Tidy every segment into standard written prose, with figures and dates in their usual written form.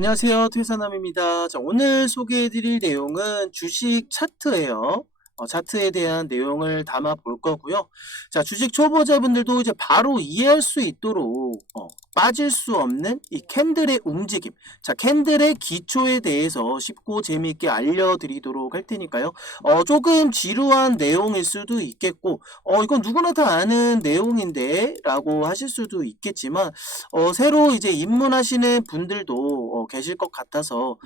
안녕하세요. 퇴사남입니다. 자, 오늘 소개해드릴 내용은 주식 차트예요. 차트에 대한 내용을 담아 볼 거고요. 자, 주식 초보자분들도 이제 바로 이해할 수 있도록 빠질 수 없는 이 캔들의 움직임, 자, 캔들의 기초에 대해서 쉽고 재미있게 알려드리도록 할 테니까요. 조금 지루한 내용일 수도 있겠고, 이건 누구나 다 아는 내용인데 라고 하실 수도 있겠지만, 새로 이제 입문하시는 분들도 계실 것 같아서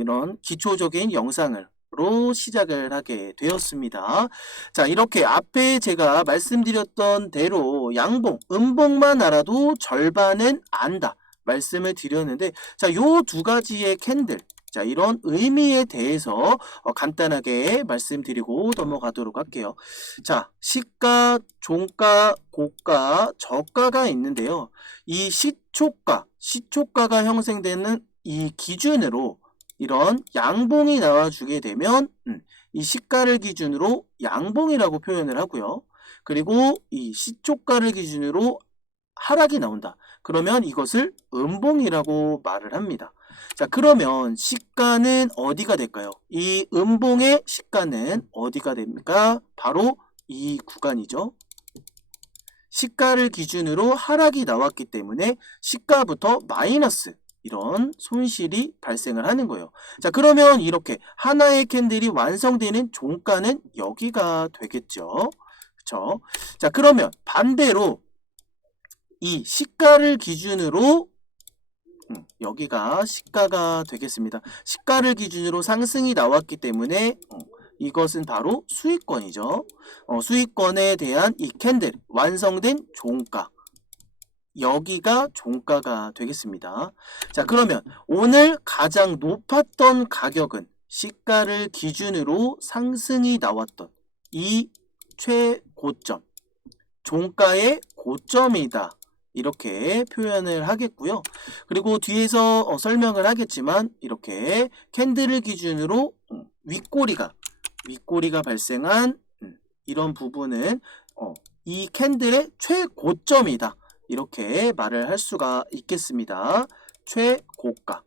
이런 기초적인 영상을 로 시작을 하게 되었습니다. 자, 이렇게 앞에 제가 말씀드렸던 대로 양봉, 음봉만 알아도 절반은 안다 말씀을 드렸는데, 자, 요 두 가지의 캔들, 자, 이런 의미에 대해서 간단하게 말씀드리고 넘어가도록 할게요. 자, 시가, 종가, 고가, 저가가 있는데요. 이 시초가가 형성되는 이 기준으로 이런 양봉이 나와주게 되면 이 시가를 기준으로 양봉이라고 표현을 하고요. 그리고 이 시초가를 기준으로 하락이 나온다. 그러면 이것을 음봉이라고 말을 합니다. 자, 그러면 시가는 어디가 될까요? 이 음봉의 시가는 어디가 됩니까? 바로 이 구간이죠. 시가를 기준으로 하락이 나왔기 때문에 시가부터 마이너스 이런 손실이 발생을 하는 거예요. 자, 그러면 이렇게 하나의 캔들이 완성되는 종가는 여기가 되겠죠. 그렇죠? 자, 그러면 반대로 이 시가를 기준으로 여기가 시가가 되겠습니다. 시가를 기준으로 상승이 나왔기 때문에 이것은 바로 수익권이죠. 수익권에 대한 이 캔들, 완성된 종가. 여기가 종가가 되겠습니다. 자, 그러면 오늘 가장 높았던 가격은 시가를 기준으로 상승이 나왔던 이 최고점, 종가의 고점이다. 이렇게 표현을 하겠고요. 그리고 뒤에서 설명을 하겠지만 이렇게 캔들을 기준으로 윗꼬리가 발생한 이런 부분은 이 캔들의 최고점이다. 이렇게 말을 할 수가 있겠습니다. 최고가.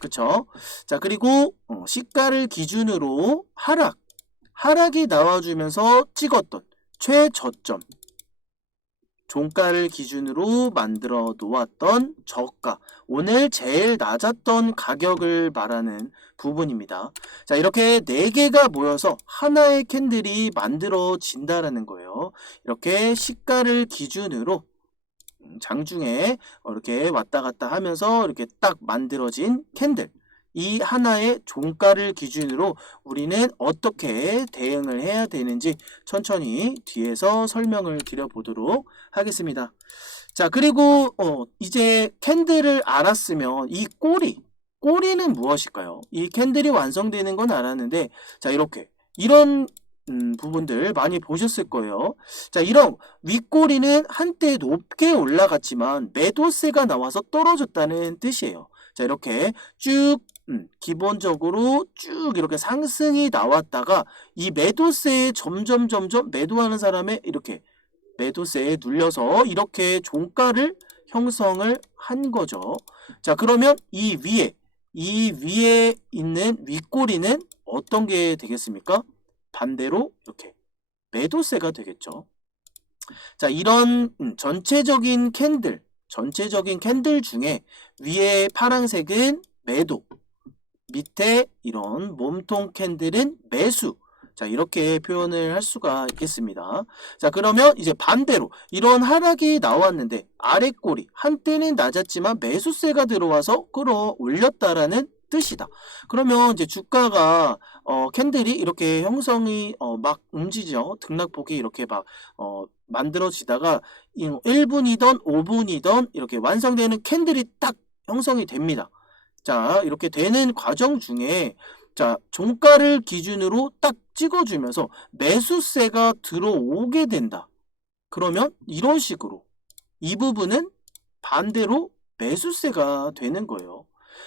그쵸? 자, 그리고 시가를 기준으로 하락이 나와주면서 찍었던 최저점. 종가를 기준으로 만들어 놓았던 저가, 오늘 제일 낮았던 가격을 말하는 부분입니다. 자, 이렇게 4개가 모여서 하나의 캔들이 만들어진다라는 거예요. 이렇게 시가를 기준으로 장중에 이렇게 왔다 갔다 하면서 이렇게 딱 만들어진 캔들, 이 하나의 종가를 기준으로 우리는 어떻게 대응을 해야 되는지 천천히 뒤에서 설명을 드려보도록 하겠습니다. 자, 그리고 이제 캔들을 알았으면 이 꼬리는 무엇일까요? 이 캔들이 완성되는 건 알았는데, 자, 이런 부분들 많이 보셨을 거예요. 자, 이런 윗꼬리는 한때 높게 올라갔지만 매도세가 나와서 떨어졌다는 뜻이에요. 자, 이렇게 쭉 기본적으로 쭉 이렇게 상승이 나왔다가 이 매도세에 점점 매도하는 사람의 이렇게 매도세에 눌려서 이렇게 종가를 형성을 한 거죠. 자, 그러면 이 위에 있는 윗꼬리는 어떤 게 되겠습니까? 반대로 이렇게 매도세가 되겠죠. 자, 이런 전체적인 캔들 중에 위에 파란색은 매도, 밑에 이런 몸통 캔들은 매수. 자, 이렇게 표현을 할 수가 있겠습니다. 자, 그러면 이제 반대로 이런 하락이 나왔는데 아랫꼬리 한때는 낮았지만 매수세가 들어와서 끌어올렸다라는 뜻이다. 그러면 이제 주가가 캔들이 이렇게 형성이 막 움직이죠. 등락폭이 이렇게 막 만들어지다가 1분이던 5분이던 이렇게 완성되는 캔들이 딱 형성이 됩니다. 자, 이렇게 되는 과정 중에 자, 종가를 기준으로 딱 찍어주면서 매수세가 들어오게 된다. 그러면 이런 식으로 이 부분은 반대로 매수세가 되는 거예요.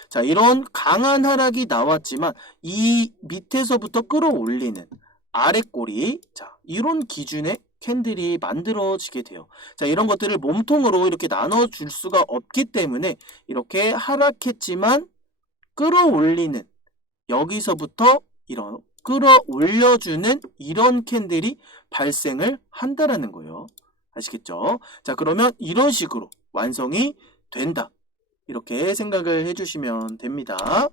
자, 이런 강한 하락이 나왔지만 이 밑에서부터 끌어올리는 아랫꼬리, 자, 이런 기준의 캔들이 만들어지게 돼요. 자, 이런 것들을 몸통으로 이렇게 나눠줄 수가 없기 때문에 이렇게 하락했지만 끌어올리는, 여기서부터 이런 끌어올려주는 이런 캔들이 발생을 한다라는 거예요. 아시겠죠? 자, 그러면 이런 식으로 완성이 된다. 이렇게 생각을 해주시면 됩니다.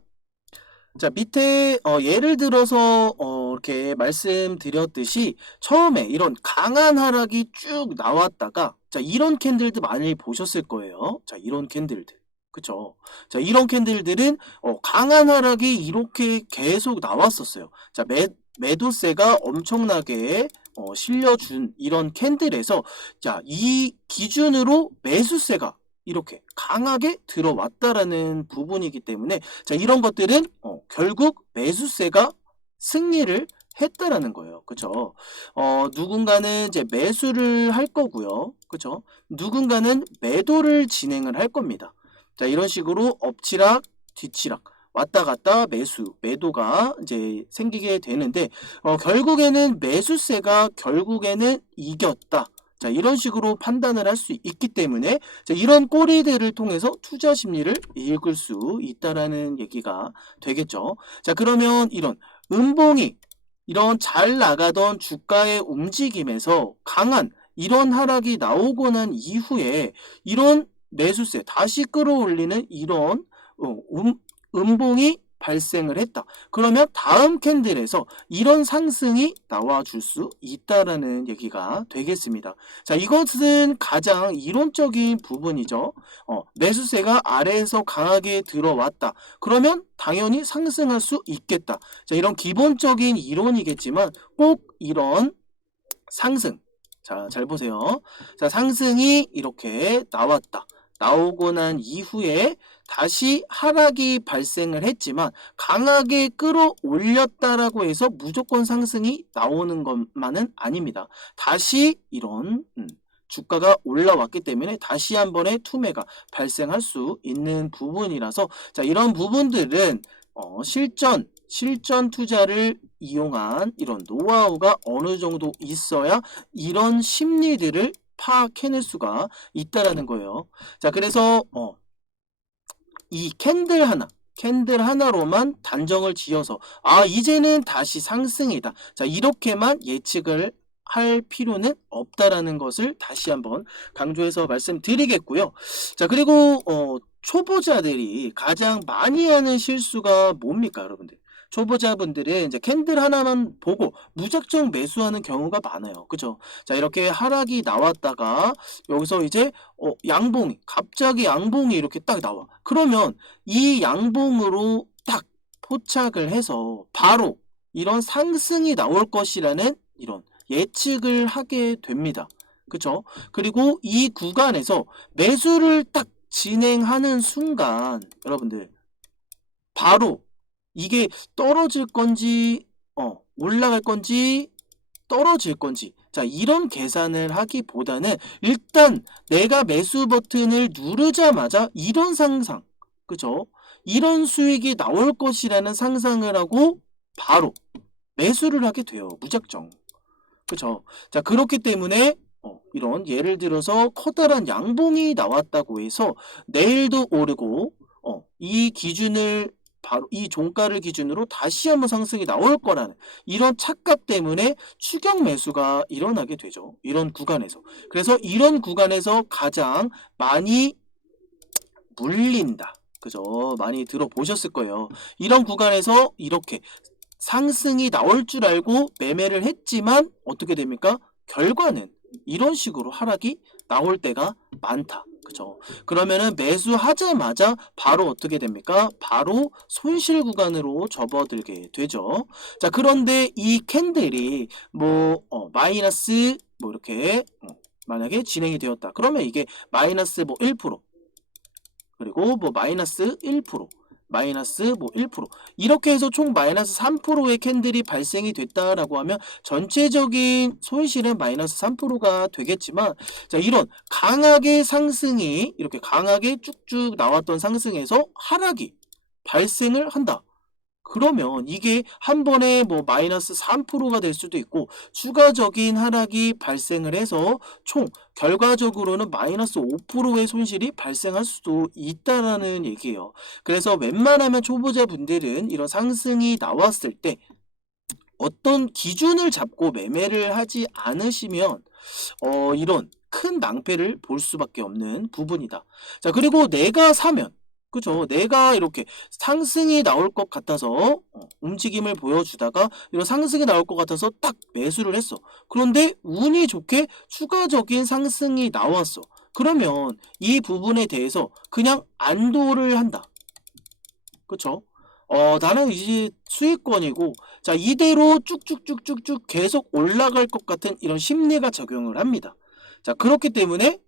자, 밑에 예를 들어서 이렇게 말씀드렸듯이 처음에 이런 강한 하락이 쭉 나왔다가, 자, 이런 캔들도 많이 보셨을 거예요. 자, 이런 캔들들. 그쵸? 자, 이런 캔들들은 강한 하락이 이렇게 계속 나왔었어요. 자, 매도세가 엄청나게 실려준 이런 캔들에서, 자, 이 기준으로 매수세가 이렇게 강하게 들어왔다라는 부분이기 때문에, 자, 이런 것들은 결국 매수세가 승리를 했다라는 거예요. 그쵸? 누군가는 이제 매수를 할 거고요. 그쵸? 누군가는 매도를 진행을 할 겁니다. 자, 이런 식으로 엎치락 뒤치락 왔다 갔다 매도가 이제 생기게 되는데, 결국에는 매수세가 결국에는 이겼다. 자, 이런 식으로 판단을 할 수 있기 때문에, 자, 이런 꼬리들을 통해서 투자 심리를 읽을 수 있다라는 얘기가 되겠죠. 자, 그러면 이런 음봉이 이런 잘 나가던 주가의 움직임에서 강한 이런 하락이 나오고 난 이후에 이런 매수세 다시 끌어올리는 이런 음봉이 발생을 했다. 그러면 다음 캔들에서 이런 상승이 나와줄 수 있다라는 얘기가 되겠습니다. 자, 이것은 가장 이론적인 부분이죠. 매수세가 아래에서 강하게 들어왔다. 그러면 당연히 상승할 수 있겠다. 자, 이런 기본적인 이론이겠지만 꼭 이런 상승, 자, 잘 보세요. 자, 상승이 이렇게 나왔다. 나오고 난 이후에 다시 하락이 발생을 했지만 강하게 끌어올렸다라고 해서 무조건 상승이 나오는 것만은 아닙니다. 다시 이런 주가가 올라왔기 때문에 다시 한 번의 투매가 발생할 수 있는 부분이라서, 자, 이런 부분들은 실전 투자를 이용한 이런 노하우가 어느 정도 있어야 이런 심리들을 파악해낼 수가 있다라는 거예요. 자, 그래서 이 캔들 하나로만 단정을 지어서 이제는 다시 상승이다. 자, 이렇게만 예측을 할 필요는 없다라는 것을 다시 한번 강조해서 말씀드리겠고요. 자, 그리고 초보자들이 가장 많이 하는 실수가 뭡니까, 여러분들? 초보자분들은 이제 캔들 하나만 보고 무작정 매수하는 경우가 많아요. 그죠? 자, 이렇게 하락이 나왔다가 여기서 이제 갑자기 양봉이 이렇게 딱 나와. 그러면 이 양봉으로 딱 포착을 해서 바로 이런 상승이 나올 것이라는 이런 예측을 하게 됩니다. 그쵸? 그리고 이 구간에서 매수를 딱 진행하는 순간 여러분들 바로 이게 떨어질 건지 올라갈 건지 떨어질 건지, 자, 이런 계산을 하기보다는 일단 내가 매수 버튼을 누르자마자 이런 상상, 그죠? 이런 수익이 나올 것이라는 상상을 하고 바로 매수를 하게 돼요. 무작정. 그죠? 자, 그렇기 때문에 이런 예를 들어서 커다란 양봉이 나왔다고 해서 내일도 오르고 이 기준을 바로 이 종가를 기준으로 다시 한번 상승이 나올 거라는 이런 착각 때문에 추격 매수가 일어나게 되죠. 이런 구간에서. 그래서 이런 구간에서 가장 많이 물린다. 그죠? 많이 들어보셨을 거예요. 이런 구간에서 이렇게 상승이 나올 줄 알고 매매를 했지만 어떻게 됩니까? 결과는 이런 식으로 하락이 나올 때가 많다. 그죠? 그러면은 매수하자마자 바로 어떻게 됩니까? 바로 손실 구간으로 접어들게 되죠. 자, 그런데 이 캔들이 마이너스 이렇게 만약에 진행이 되었다. 그러면 이게 마이너스 1% 그리고 마이너스 1% 마이너스 1% 이렇게 해서 총 마이너스 3%의 캔들이 발생이 됐다라고 하면 전체적인 손실은 마이너스 3%가 되겠지만, 자, 이런 강하게 상승이 이렇게 강하게 쭉쭉 나왔던 상승에서 하락이 발생을 한다. 그러면 이게 한 번에 뭐 마이너스 3%가 될 수도 있고 추가적인 하락이 발생을 해서 총 결과적으로는 마이너스 5%의 손실이 발생할 수도 있다라는 얘기예요. 그래서 웬만하면 초보자분들은 이런 상승이 나왔을 때 어떤 기준을 잡고 매매를 하지 않으시면 이런 큰 낭패를 볼 수밖에 없는 부분이다. 자, 그리고 내가 사면, 그죠? 내가 이렇게 상승이 나올 것 같아서 움직임을 보여주다가 이런 상승이 나올 것 같아서 딱 매수를 했어. 그런데 운이 좋게 추가적인 상승이 나왔어. 그러면 이 부분에 대해서 그냥 안도를 한다. 그쵸? 나는 이제 수익권이고, 자, 이대로 쭉쭉쭉쭉쭉 계속 올라갈 것 같은 이런 심리가 작용을 합니다. 자, 그렇기 때문에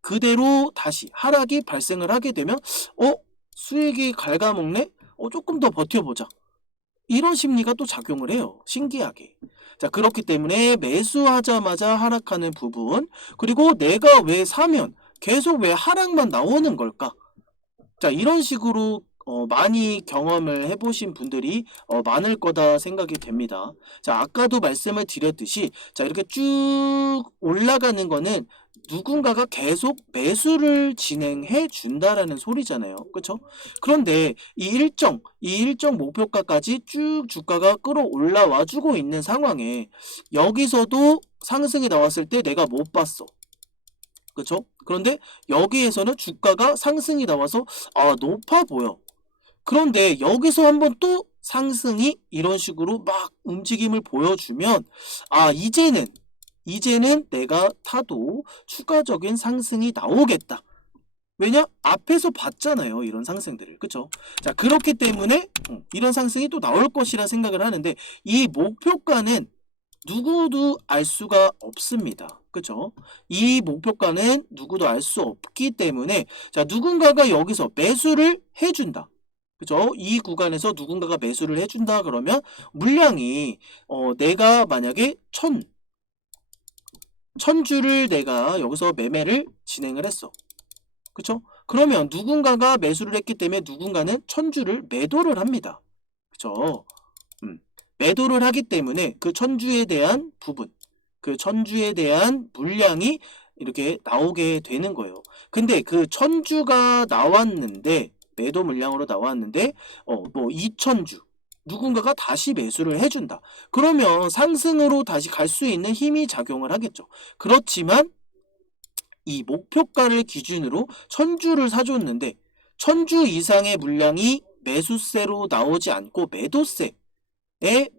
그대로 다시 하락이 발생을 하게 되면, 수익이 갉아먹네? 조금 더 버텨보자. 이런 심리가 또 작용을 해요. 신기하게. 자, 그렇기 때문에 매수하자마자 하락하는 부분, 그리고 내가 왜 사면 계속 왜 하락만 나오는 걸까? 자, 이런 식으로 많이 경험을 해보신 분들이 많을 거다 생각이 됩니다. 자, 아까도 말씀을 드렸듯이, 자, 이렇게 쭉 올라가는 거는 누군가가 계속 매수를 진행해 준다라는 소리잖아요. 그쵸? 그런데 이 일정 목표가까지 쭉 주가가 끌어올라와 주고 있는 상황에 여기서도 상승이 나왔을 때 내가 못 봤어. 그쵸? 그런데 여기에서는 주가가 상승이 나와서 높아 보여. 그런데 여기서 한번 또 상승이 이런 식으로 막 움직임을 보여주면 이제는 내가 타도 추가적인 상승이 나오겠다. 왜냐? 앞에서 봤잖아요. 이런 상승들을. 그쵸? 자, 그렇기 때문에 이런 상승이 또 나올 것이라 생각을 하는데 이 목표가는 누구도 알 수가 없습니다. 그쵸? 이 목표가는 누구도 알 수 없기 때문에 자, 누군가가 여기서 매수를 해준다. 그죠? 이 구간에서 누군가가 매수를 해준다 그러면 물량이 내가 만약에 천주를 내가 여기서 매매를 진행을 했어. 그쵸? 그러면 누군가가 매수를 했기 때문에 누군가는 천주를 매도를 합니다. 그쵸? 매도를 하기 때문에 그 천주에 대한 부분, 그 천주에 대한 물량이 이렇게 나오게 되는 거예요. 근데 그 천주가 나왔는데 매도 물량으로 나왔는데 뭐 2천주 누군가가 다시 매수를 해준다. 그러면 상승으로 다시 갈 수 있는 힘이 작용을 하겠죠. 그렇지만 이 목표가를 기준으로 천주를 사줬는데 천주 이상의 물량이 매수세로 나오지 않고 매도세에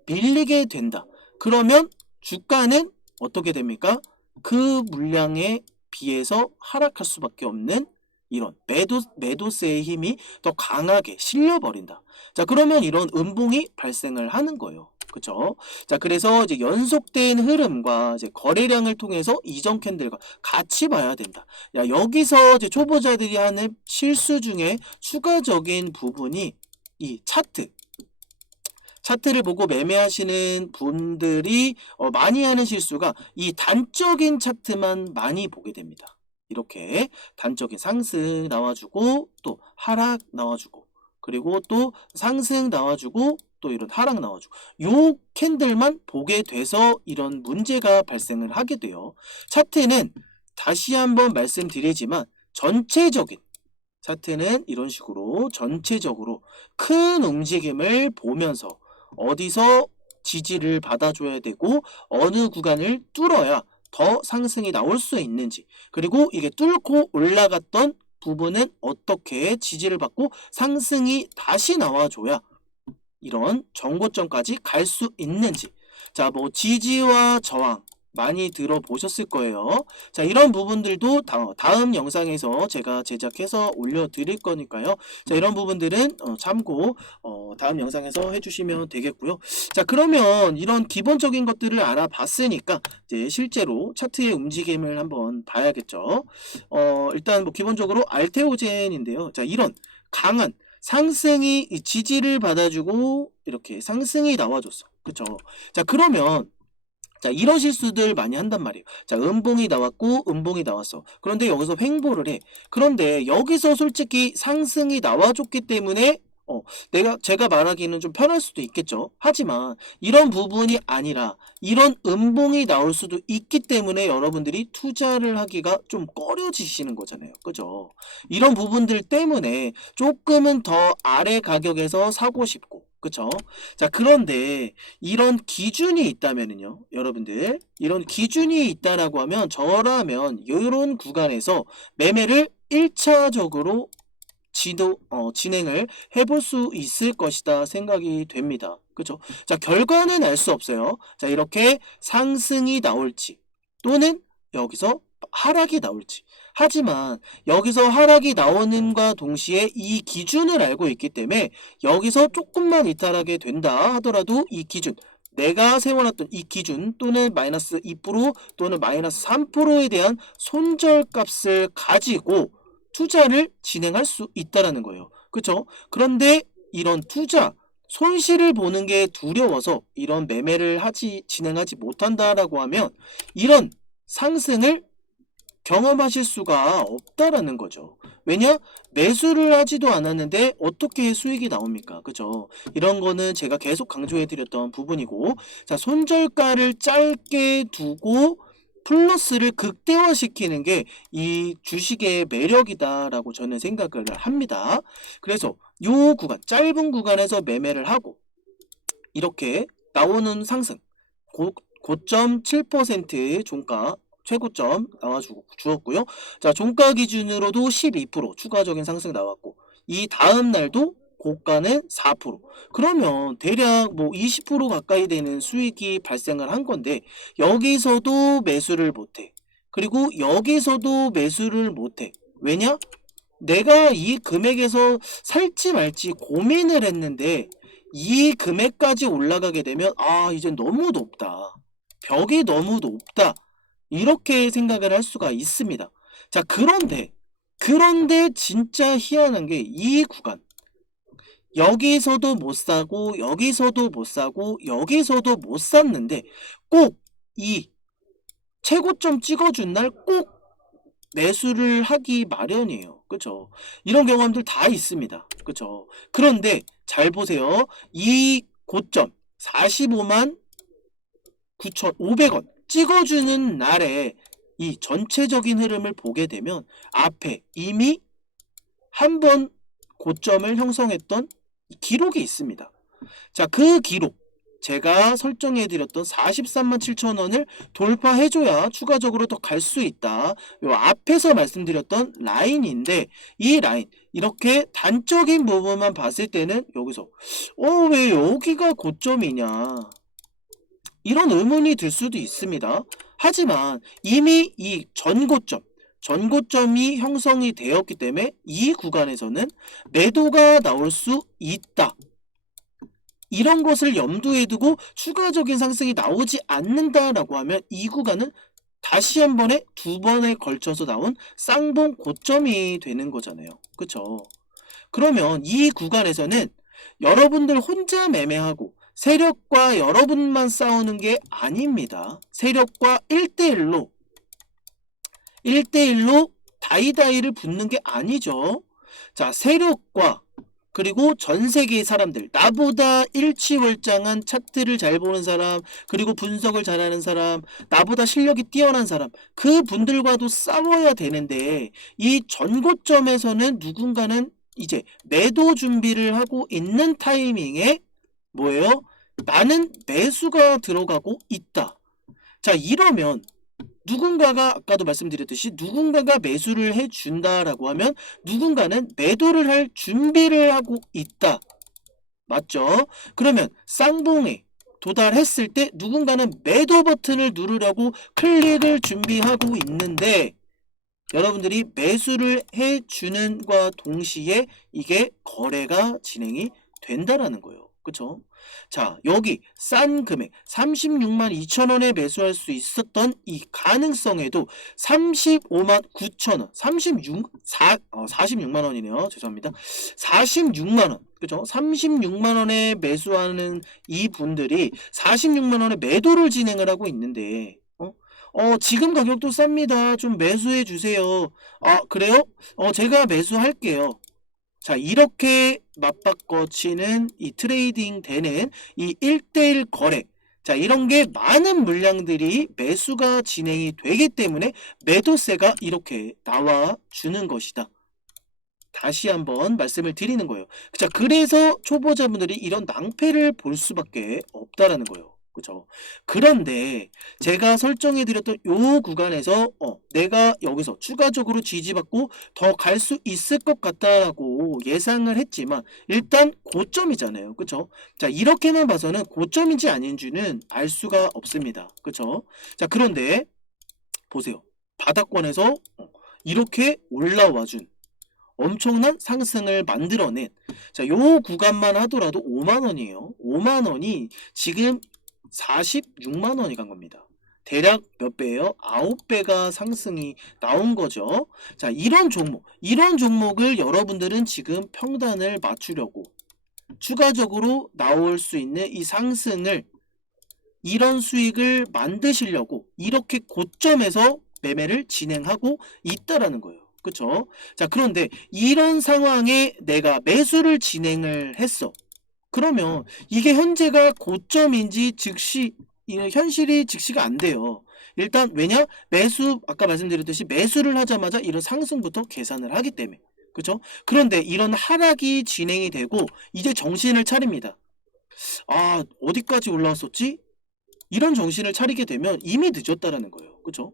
밀리게 된다. 그러면 주가는 어떻게 됩니까? 그 물량에 비해서 하락할 수밖에 없는 이런 매도세의 힘이 더 강하게 실려버린다. 자, 그러면 이런 음봉이 발생을 하는 거예요. 그쵸? 자, 그래서 이제 연속된 흐름과 이제 거래량을 통해서 이전 캔들과 같이 봐야 된다. 야, 여기서 이제 초보자들이 하는 실수 중에 추가적인 부분이 이 차트를 보고 매매하시는 분들이 많이 하는 실수가 이 단적인 차트만 많이 보게 됩니다. 이렇게 단적인 상승 나와주고 또 하락 나와주고 그리고 또 상승 나와주고 또 이런 하락 나와주고 요 캔들만 보게 돼서 이런 문제가 발생을 하게 돼요. 차트는 다시 한번 말씀드리지만 차트는 이런 식으로 전체적으로 큰 움직임을 보면서 어디서 지지를 받아줘야 되고 어느 구간을 뚫어야 더 상승이 나올 수 있는지 그리고 이게 뚫고 올라갔던 부분은 어떻게 지지를 받고 상승이 다시 나와줘야 이런 정고점까지 갈 수 있는지 자, 뭐 지지와 저항 많이 들어보셨을 거예요. 자, 이런 부분들도 다음 영상에서 제가 제작해서 올려드릴 거니까요. 자, 이런 부분들은 참고 다음 영상에서 해주시면 되겠고요. 자, 그러면 이런 기본적인 것들을 알아봤으니까 이제 실제로 차트의 움직임을 한번 봐야겠죠. 일단 뭐 기본적으로 알테오젠인데요. 자, 이런 강한 상승이 지지를 받아주고 이렇게 상승이 나와줬어. 그쵸? 자, 그러면 자, 이런 실수들 많이 한단 말이에요. 자, 음봉이 나왔고 음봉이 나왔어. 그런데 여기서 횡보를 해. 그런데 여기서 솔직히 상승이 나와줬기 때문에 제가 말하기는 좀 편할 수도 있겠죠. 하지만 이런 부분이 아니라 이런 음봉이 나올 수도 있기 때문에 여러분들이 투자를 하기가 좀 꺼려지시는 거잖아요. 그죠? 이런 부분들 때문에 조금은 더 아래 가격에서 사고 싶고, 그쵸? 자, 그런데 이런 기준이 있다면은요, 여러분들, 이런 기준이 있다라고 하면 저라면 이런 구간에서 매매를 1차적으로 진행을 해볼 수 있을 것이다 생각이 됩니다. 그죠? 자, 결과는 알 수 없어요. 자, 이렇게 상승이 나올지 또는 여기서 하락이 나올지. 하지만 여기서 하락이 나오는과 동시에 이 기준을 알고 있기 때문에 여기서 조금만 이탈하게 된다 하더라도 이 기준, 내가 세워놨던 이 기준 또는 마이너스 2% 또는 마이너스 3%에 대한 손절값을 가지고 투자를 진행할 수 있다라는 거예요. 그렇죠? 그런데 이런 투자 손실을 보는 게 두려워서 이런 매매를 진행하지 못한다라고 하면 이런 상승을 경험하실 수가 없다라는 거죠. 왜냐? 매수를 하지도 않았는데 어떻게 수익이 나옵니까? 그죠? 이런 거는 제가 계속 강조해 드렸던 부분이고, 자, 손절가를 짧게 두고 플러스를 극대화시키는 게 이 주식의 매력이다라고 저는 생각을 합니다. 그래서 요 구간, 짧은 구간에서 매매를 하고 이렇게 나오는 상승, 고점 7% 종가 최고점 주었고요. 자, 종가 기준으로도 12% 추가적인 상승 나왔고, 이 다음 날도 고가는 4%. 그러면 대략 뭐 20% 가까이 되는 수익이 발생을 한 건데, 여기서도 매수를 못해. 그리고 여기서도 매수를 못해. 왜냐? 내가 이 금액에서 살지 말지 고민을 했는데, 이 금액까지 올라가게 되면, 이제 너무 높다. 벽이 너무 높다. 이렇게 생각을 할 수가 있습니다. 자, 그런데 진짜 희한한 게 이 구간. 여기서도 못 사고, 여기서도 못 사고, 여기서도 못 샀는데, 꼭 이 최고점 찍어준 날 꼭 매수를 하기 마련이에요. 그쵸? 이런 경험들 다 있습니다. 그쵸? 그런데 잘 보세요. 이 고점 45만 9,500원 찍어주는 날에 이 전체적인 흐름을 보게 되면 앞에 이미 한 번 고점을 형성했던 기록이 있습니다. 자, 그 기록 제가 설정해드렸던 43만 7천원을 돌파해줘야 추가적으로 더 갈 수 있다. 요 앞에서 말씀드렸던 라인인데 이 라인 이렇게 단적인 부분만 봤을 때는 여기서 왜 여기가 고점이냐 이런 의문이 들 수도 있습니다. 하지만 이미 이 전고점이 형성이 되었기 때문에 이 구간에서는 매도가 나올 수 있다. 이런 것을 염두에 두고 추가적인 상승이 나오지 않는다라고 하면 이 구간은 다시 한 번에 두 번에 걸쳐서 나온 쌍봉 고점이 되는 거잖아요. 그쵸? 그러면 이 구간에서는 여러분들 혼자 매매하고 세력과 여러분만 싸우는 게 아닙니다. 세력과 1대1로 다이다이를 붙는 게 아니죠. 자, 세력과 그리고 전 세계의 사람들, 나보다 일취월장한 차트를 잘 보는 사람, 그리고 분석을 잘하는 사람, 나보다 실력이 뛰어난 사람, 그 분들과도 싸워야 되는데 이 전고점에서는 누군가는 이제 매도 준비를 하고 있는 타이밍에 뭐예요? 나는 매수가 들어가고 있다. 자, 이러면 누군가가 아까도 말씀드렸듯이 누군가가 매수를 해준다라고 하면 누군가는 매도를 할 준비를 하고 있다. 맞죠? 그러면 쌍봉에 도달했을 때 누군가는 매도 버튼을 누르려고 클릭을 준비하고 있는데 여러분들이 매수를 해주는과 동시에 이게 거래가 진행이 된다라는 거예요. 그쵸? 자, 여기 싼 금액 36만 2천원에 매수할 수 있었던 이 가능성에도 35만 9천원 46만원이네요. 죄송합니다. 46만원 그죠? 36만원에 매수하는 이 분들이 46만원에 매도를 진행을 하고 있는데 지금 가격도 쌉니다. 좀 매수해 주세요. 그래요? 제가 매수할게요. 자, 이렇게 맞바꿔치는 이 트레이딩 되는 이 1대1 거래. 자, 이런 게 많은 물량들이 매수가 진행이 되기 때문에 매도세가 이렇게 나와 주는 것이다. 다시 한번 말씀을 드리는 거예요. 자, 그래서 초보자분들이 이런 낭패를 볼 수밖에 없다라는 거예요. 그죠? 그런데 제가 설정해 드렸던 요 구간에서 내가 여기서 추가적으로 지지받고 더 갈 수 있을 것 같다라고 예상을 했지만 일단 고점이잖아요. 그쵸? 자, 이렇게만 봐서는 고점인지 아닌지는 알 수가 없습니다. 그쵸? 자, 그런데 보세요. 바닥권에서 이렇게 올라와 준 엄청난 상승을 만들어낸, 자, 요 구간만 하더라도 5만원이에요. 5만원이 지금 46만원이 간 겁니다. 대략 몇 배예요? 9배가 상승이 나온 거죠. 자, 이런 종목을 여러분들은 지금 평단을 맞추려고 추가적으로 나올 수 있는 이 상승을, 이런 수익을 만드시려고 이렇게 고점에서 매매를 진행하고 있다라는 거예요. 그쵸? 자, 그런데 이런 상황에 내가 매수를 진행을 했어. 그러면 이게 현재가 고점인지 즉시, 현실이 직시가 안 돼요. 일단 왜냐? 아까 말씀드렸듯이 매수를 하자마자 이런 상승부터 계산을 하기 때문에. 그죠? 그런데 이런 하락이 진행이 되고 이제 정신을 차립니다. 아, 어디까지 올라왔었지? 이런 정신을 차리게 되면 이미 늦었다라는 거예요. 그죠?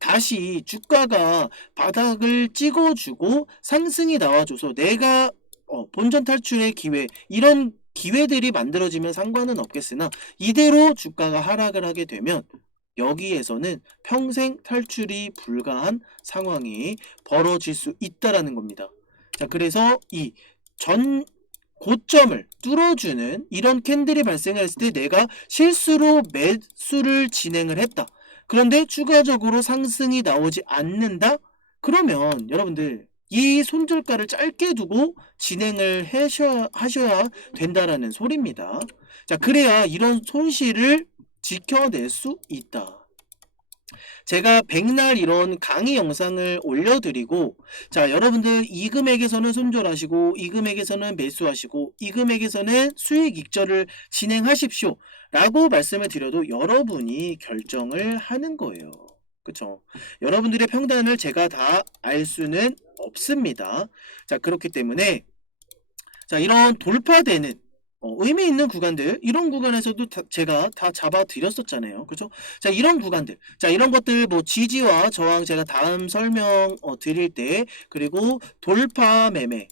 다시 주가가 바닥을 찍어주고 상승이 나와줘서 내가 본전 탈출의 기회, 이런 기회들이 만들어지면 상관은 없겠으나 이대로 주가가 하락을 하게 되면 여기에서는 평생 탈출이 불가한 상황이 벌어질 수 있다라는 겁니다. 자, 그래서 이 전 고점을 뚫어주는 이런 캔들이 발생을 했을 때 내가 실수로 매수를 진행을 했다. 그런데 추가적으로 상승이 나오지 않는다? 그러면 여러분들 이 손절가를 짧게 두고 진행을 하셔야 된다라는 소리입니다. 자, 그래야 이런 손실을 지켜낼 수 있다. 제가 백날 이런 강의 영상을 올려드리고, 자, 여러분들 이 금액에서는 손절하시고 이 금액에서는 매수하시고 이 금액에서는 수익 익절을 진행하십시오 라고 말씀을 드려도 여러분이 결정을 하는 거예요. 그쵸? 여러분들의 평단을 제가 다 알 수는 없습니다. 자, 그렇기 때문에 자, 이런 돌파되는 의미 있는 구간들, 이런 구간에서도 제가 다 잡아 드렸었잖아요. 그죠? 자, 이런 구간들, 자, 이런 것들 뭐 지지와 저항 제가 다음 설명 드릴 때, 그리고 돌파 매매,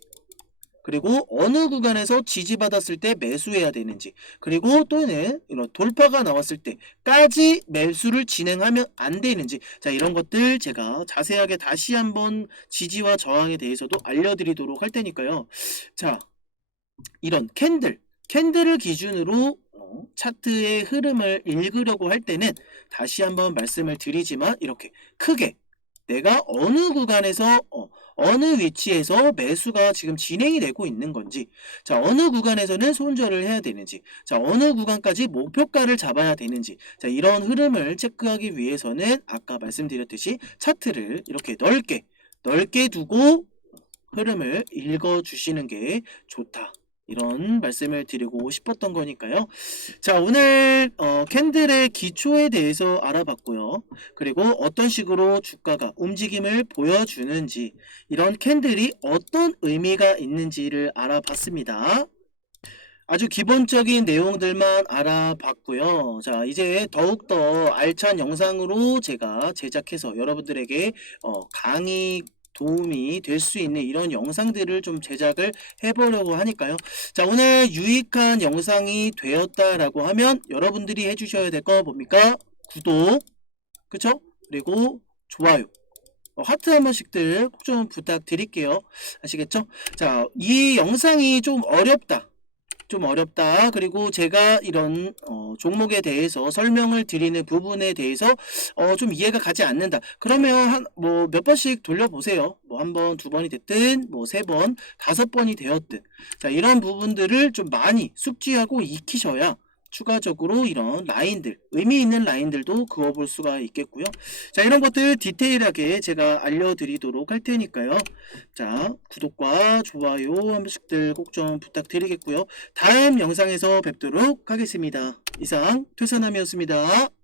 그리고 어느 구간에서 지지받았을 때 매수해야 되는지, 그리고 또는 이런 돌파가 나왔을 때까지 매수를 진행하면 안 되는지, 자, 이런 것들 제가 자세하게 다시 한번 지지와 저항에 대해서도 알려드리도록 할 테니까요. 자, 이런 캔들을 기준으로 차트의 흐름을 읽으려고 할 때는 다시 한번 말씀을 드리지만 이렇게 크게 내가 어느 구간에서 어느 위치에서 매수가 지금 진행이 되고 있는 건지, 자, 어느 구간에서는 손절을 해야 되는지, 자, 어느 구간까지 목표가를 잡아야 되는지, 자, 이런 흐름을 체크하기 위해서는 아까 말씀드렸듯이 차트를 이렇게 넓게 두고 흐름을 읽어 주시는 게 좋다, 이런 말씀을 드리고 싶었던 거니까요. 자, 오늘 캔들의 기초에 대해서 알아봤고요. 그리고 어떤 식으로 주가가 움직임을 보여주는지, 이런 캔들이 어떤 의미가 있는지를 알아봤습니다. 아주 기본적인 내용들만 알아봤고요. 자, 이제 더욱더 알찬 영상으로 제가 제작해서 여러분들에게 강의 도움이 될 수 있는 이런 영상들을 좀 제작을 해보려고 하니까요. 자, 오늘 유익한 영상이 되었다라고 하면 여러분들이 해주셔야 될 거 뭡니까? 구독, 그쵸? 그리고 좋아요, 하트 한 번씩들 꼭 좀 부탁드릴게요. 아시겠죠? 자, 이 영상이 좀 어렵다, 그리고 제가 이런 종목에 대해서 설명을 드리는 부분에 대해서 좀 이해가 가지 않는다, 그러면 뭐 몇 번씩 돌려보세요. 뭐 한 번, 두 번이 됐든 뭐 세 번, 다섯 번이 되었든, 자, 이런 부분들을 좀 많이 숙지하고 익히셔야 추가적으로 이런 라인들, 의미 있는 라인들도 그어볼 수가 있겠고요. 자, 이런 것들 디테일하게 제가 알려드리도록 할 테니까요. 자, 구독과 좋아요 한 번씩들 꼭 좀 부탁드리겠고요. 다음 영상에서 뵙도록 하겠습니다. 이상 퇴선함이었습니다.